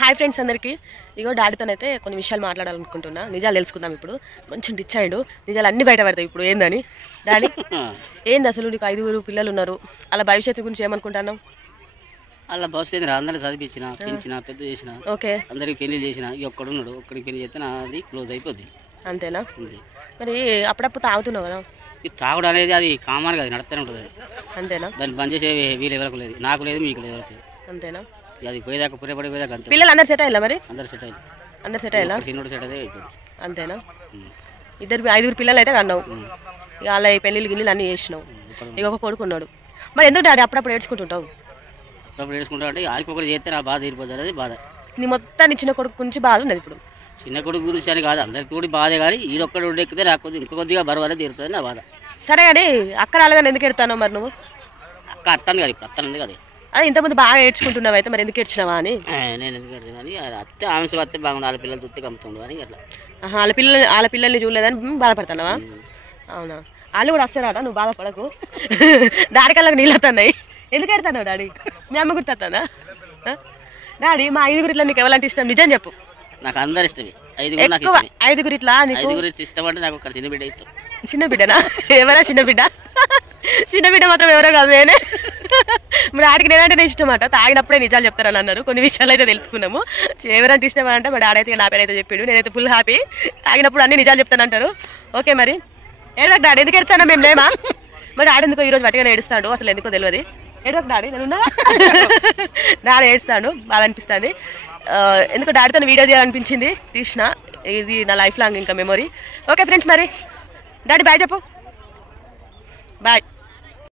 Hi friends అందరికీ. ఇగో డాడీతోనైతే కొన్ని విషయాలు మాట్లాడాలనుకుంటున్నా. నిజాలు తెలుసుకుందాం ఇప్పుడు. కొంచెం డిచ్ అయ్యాడు, నిజాలు అన్నీ బయట పడతాయి ఇప్పుడు. ఏందని డాడీ, ఏంది అసలు నీకు 5 పిల్లలు ఉన్నారు, అలా భవిష్యత్తు గురించి ఏమనుకుంటున్నావు? అలా భవిష్యత్తు అందరూ చదివించిన, పెంచిన, పెద్ద చేసిన, ఓకే, అందరికి పెళ్లి చేసిన. ఒక్కడున్నాడు, ఒక్కడికి పెళ్లి చేస్తే నాది క్లోజ్ అయిపోద్ది. అంతేనా? మరి అప్పుడప్పుడు తాగుతున్నావు కదా? ఇది తాగుడు అనేది అది కామన్ గా నడుస్తూనే ఉంటుంది. అది అంతేనా? దాన్ని బంద్ చేసే వీలు ఎవరికి లేదు, నాకు లేదు, మీకు లేదు, ఎవరికి లేదు. అంతేనా? అది పోయేదాకా పురేపడిపోయేదాకా అంతే. పిల్లలు అందరు సెట్ అయ్యారా? మరి అందరు సెట్ అయ్యారు. అందరు సెట్ అయ్యారా? చిన్నోడు సెట్ అయితే అయిపోయింది. అంతేనా? 5 పిల్లలు అయితే కన్నావు. ఇక వాళ్ళ పెళ్ళిళ్ళు గిన్నెలు అన్నీ చేసినావు. ఇక ఒక కొడుకున్నాడు. మరి ఎందుకు డాడీ అప్పుడప్పుడు ఏడ్చుకుంటుంటావు? అప్పుడప్పుడు ఏడ్చుకుంటా అంటే వాళ్ళకి ఒకటి చేస్తే నా బాధ తీరిపోతుంది. అనేది బాధ. నీ మొత్తాన్ని చిన్న కొడుకు గురించి బాధ ఉన్నది ఇప్పుడు. చిన్న కొడుకు గురించి అని కాదు, అందరికి కూడా బాధే. కానీ ఈడొక్కడు ఎక్కితే నాకు ఇంకో కొద్దిగా బరువు తీరుతుంది నా బాధ. సరే కానీ అక్క రాలేదని ఎందుకు ఎడతాను మరి నువ్వు? అక్క అత్తాను కదా, ఇప్పుడు అత్తాను ఉంది కదా. అదే ఇంతకుముందు బాగా ఏడ్చుకుంటున్నావు అయితే మరి ఎందుకు ఏడ్చినావా అని. నేను ఎందుకు ఏడ్చాను అని అత్తే ఆమె వస్తే బాగుండు, వాళ్ళ పిల్లలు చూస్తే కమ్ముతుండు అని అట్లా. వాళ్ళ పిల్లల్ని చూడలేదని బాధపడుతున్నావా? అవునా? వాళ్ళు కూడా వస్తారట, నువ్వు బాధపడకు. దారికల్లకు నీళ్ళు వస్తున్నాయి. ఎందుకు ఎడతావు డాడీ? మీ అమ్మ గుర్తుందా డాడీ? మా 5 ఇట్లా నీకు ఎవరంటే ఇష్టం? నిజం చెప్పు. నాకు అందరు ఇష్టమే. 5 ఇట్లా ఇష్టం అంటే నాకు ఒక చిన్న బిడ్డ ఇష్టం. చిన్న బిడ్డనా? ఎవరా చిన్న బిడ్డ? చిన్న బిడ్డ మాత్రం ఎవరో కాదు, నేనే. మరి ఆడికి నేనంటే ఇష్టం అట. తాగినప్పుడే నిజాలు చెప్తారని అన్నారు. కొన్ని విషయాలు అయితే తెలుసుకున్నాము. ఎవరంటే ఇష్టం అంటే మా డాడీ అయితే నా పేరు అయితే చెప్పాడు. నేనైతే ఫుల్ హ్యాపీ. తాగినప్పుడు అన్ని నిజాలు చెప్తానంటారు. ఓకే మరి ఏడవకు డాడీ. ఎందుకు ఎడతానా? మేము లేమా? మరి డాడీ ఎందుకో ఈరోజు వట్టిగానే ఏడుస్తాడు, అసలు ఎందుకో తెలియదు. ఏడవకు డాడీ, నేను డాడీ ఏడుస్తాడు, బాగా అనిపిస్తుంది. ఎందుకో డాడీతో వీడియో తీయాలనిపించింది, తీసిన. ఇది నా లైఫ్ లాంగ్ ఇంకా మెమొరీ. ఓకే ఫ్రెండ్స్, మరి డాడీ బాయ్ చెప్పు. బాయ్.